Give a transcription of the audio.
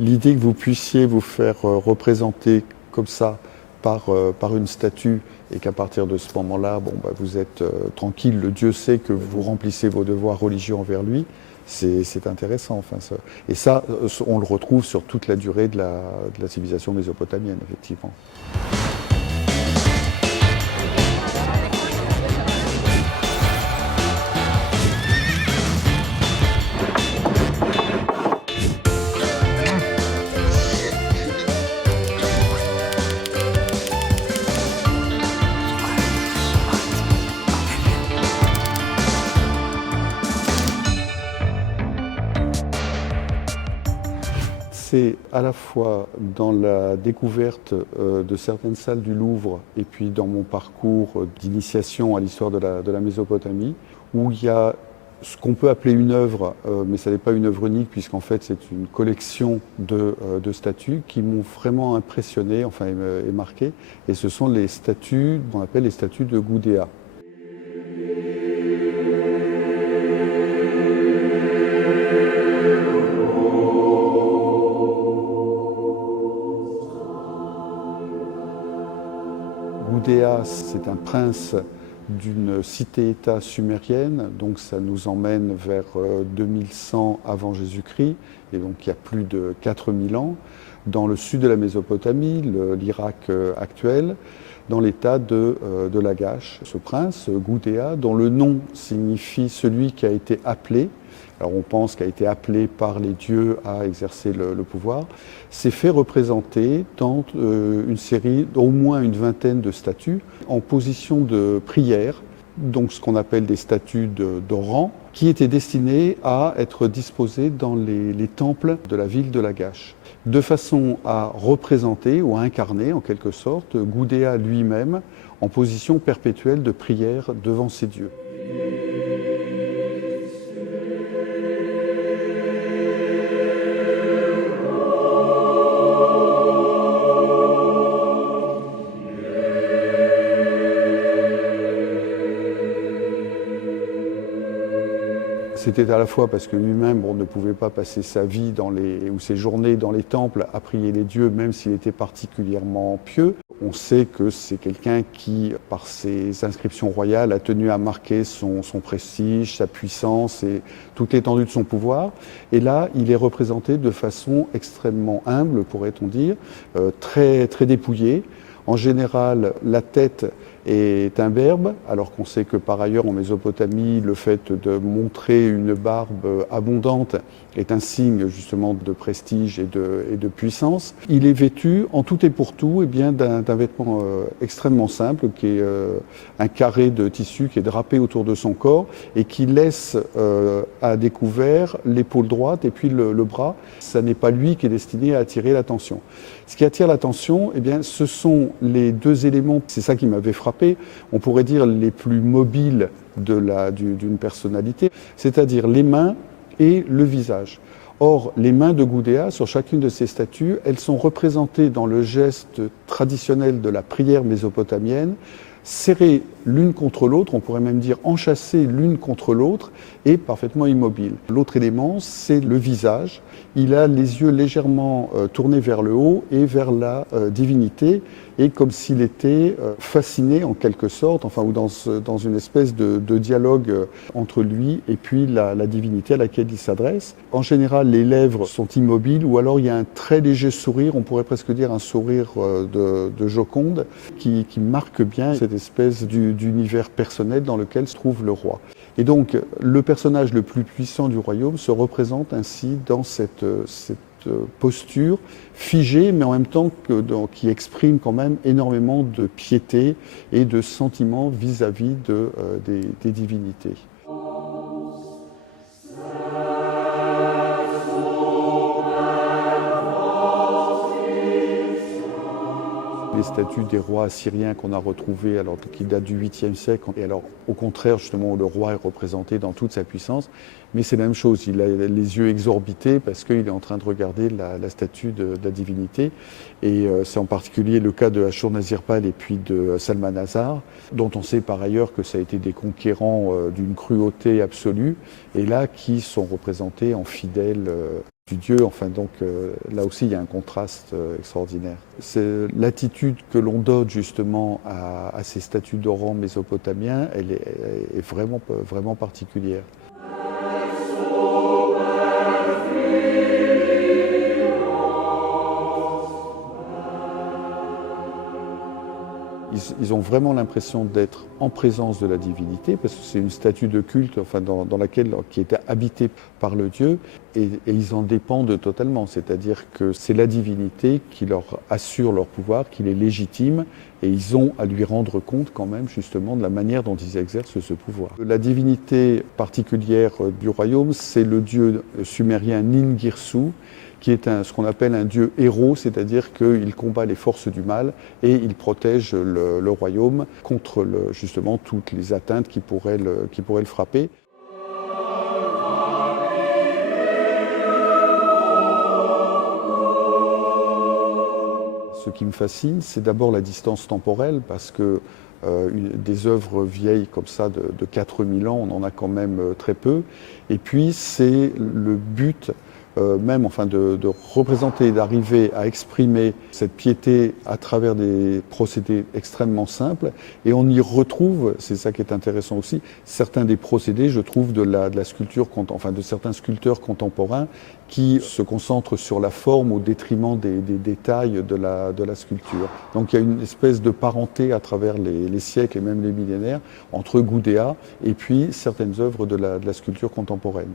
L'idée que vous puissiez vous faire représenter comme ça par une statue et qu'à partir de ce moment-là, bon, bah, vous êtes tranquille, le Dieu sait que vous remplissez vos devoirs religieux envers lui, c'est intéressant. Enfin, ça. Et ça, on le retrouve sur toute la durée de la civilisation mésopotamienne, effectivement. C'est à la fois dans la découverte de certaines salles du Louvre et puis dans mon parcours d'initiation à l'histoire de la Mésopotamie, où il y a ce qu'on peut appeler une œuvre, mais ça n'est pas une œuvre unique puisqu'en fait c'est une collection de statues qui m'ont vraiment impressionné, enfin et marqué, et ce sont les statues qu'on appelle les statues de Gudea. Gudea, c'est un prince d'une cité-État sumérienne, donc ça nous emmène vers 2100 avant Jésus-Christ, et donc il y a plus de 4000 ans, dans le sud de la Mésopotamie, l'Irak actuel, dans l'état de Lagash. Ce prince, Gudea, dont le nom signifie celui qui a été appelé, alors on pense qu'il a été appelé par les dieux à exercer le pouvoir, s'est fait représenter dans une série d'au moins une vingtaine de statues en position de prière, donc ce qu'on appelle des statues d'Oran, qui étaient destinées à être disposées dans les temples de la ville de Lagash, de façon à représenter ou à incarner en quelque sorte Gudea lui-même en position perpétuelle de prière devant ses dieux. C'était à la fois parce que lui-même ne pouvait pas passer sa vie ou ses journées dans les temples à prier les dieux, même s'il était particulièrement pieux. On sait que c'est quelqu'un qui, par ses inscriptions royales, a tenu à marquer son prestige, sa puissance et toute l'étendue de son pouvoir. Et là, il est représenté de façon extrêmement humble, pourrait-on dire, très, très dépouillé. En général, la tête est imberbe, alors qu'on sait que par ailleurs en Mésopotamie, le fait de montrer une barbe abondante est un signe justement de prestige et de puissance. Il est vêtu en tout et pour tout d'un vêtement extrêmement simple, qui est un carré de tissu qui est drapé autour de son corps et qui laisse à découvert l'épaule droite et puis le bras. Ça n'est pas lui qui est destiné à attirer l'attention. Ce qui attire l'attention, ce sont les deux éléments, c'est ça qui m'avait frappé, on pourrait dire les plus mobiles d'une personnalité, c'est-à-dire les mains et le visage. Or, les mains de Gudea, sur chacune de ces statues, elles sont représentées dans le geste traditionnel de la prière mésopotamienne, serrées l'une contre l'autre, on pourrait même dire enchâssées l'une contre l'autre et parfaitement immobiles. L'autre élément, c'est le visage. Il a les yeux légèrement tournés vers le haut et vers la divinité, et comme s'il était fasciné en quelque sorte, enfin, ou dans une espèce de dialogue entre lui et puis la divinité à laquelle il s'adresse. En général, les lèvres sont immobiles, ou alors il y a un très léger sourire, on pourrait presque dire un sourire de Joconde, qui marque bien cette espèce d'univers personnel dans lequel se trouve le roi. Et donc, le personnage le plus puissant du royaume se représente ainsi dans cette posture figée, mais en même temps qui exprime quand même énormément de piété et de sentiment vis-à-vis des divinités. Les statues des rois assyriens qu'on a retrouvées, alors qui datent du 8e siècle, et alors au contraire justement le roi est représenté dans toute sa puissance, mais c'est la même chose, il a les yeux exorbités parce qu'il est en train de regarder la statue de la divinité, et c'est en particulier le cas de Ashur-Nazir-Pal et puis de Salmanasar, dont on sait par ailleurs que ça a été des conquérants d'une cruauté absolue, et là qui sont représentés en fidèles du Dieu. Enfin, donc là aussi, il y a un contraste extraordinaire. C'est l'attitude que l'on donne justement à ces statues d'Oran mésopotamiens, elle est vraiment, vraiment particulière. Ils ont vraiment l'impression d'être en présence de la divinité, parce que c'est une statue de culte enfin, qui était habitée par le Dieu, et ils en dépendent totalement. C'est-à-dire que c'est la divinité qui leur assure leur pouvoir, qui les légitime, et ils ont à lui rendre compte quand même justement de la manière dont ils exercent ce pouvoir. La divinité particulière du royaume, c'est le dieu sumérien Ningirsu, qui est ce qu'on appelle un dieu héros, c'est-à-dire qu'il combat les forces du mal et il protège le royaume contre justement toutes les atteintes qui pourraient le frapper. Ce qui me fascine, c'est d'abord la distance temporelle, parce que des œuvres vieilles comme ça de 4000 ans, on en a quand même très peu. Et puis c'est le but même enfin de représenter, d'arriver à exprimer cette piété à travers des procédés extrêmement simples. Et on y retrouve, c'est ça qui est intéressant aussi, certains des procédés, je trouve, de la sculpture, enfin de certains sculpteurs contemporains qui se concentrent sur la forme au détriment des détails de la sculpture. Donc il y a une espèce de parenté à travers les siècles et même les millénaires entre Gudea et puis certaines œuvres de la sculpture contemporaine.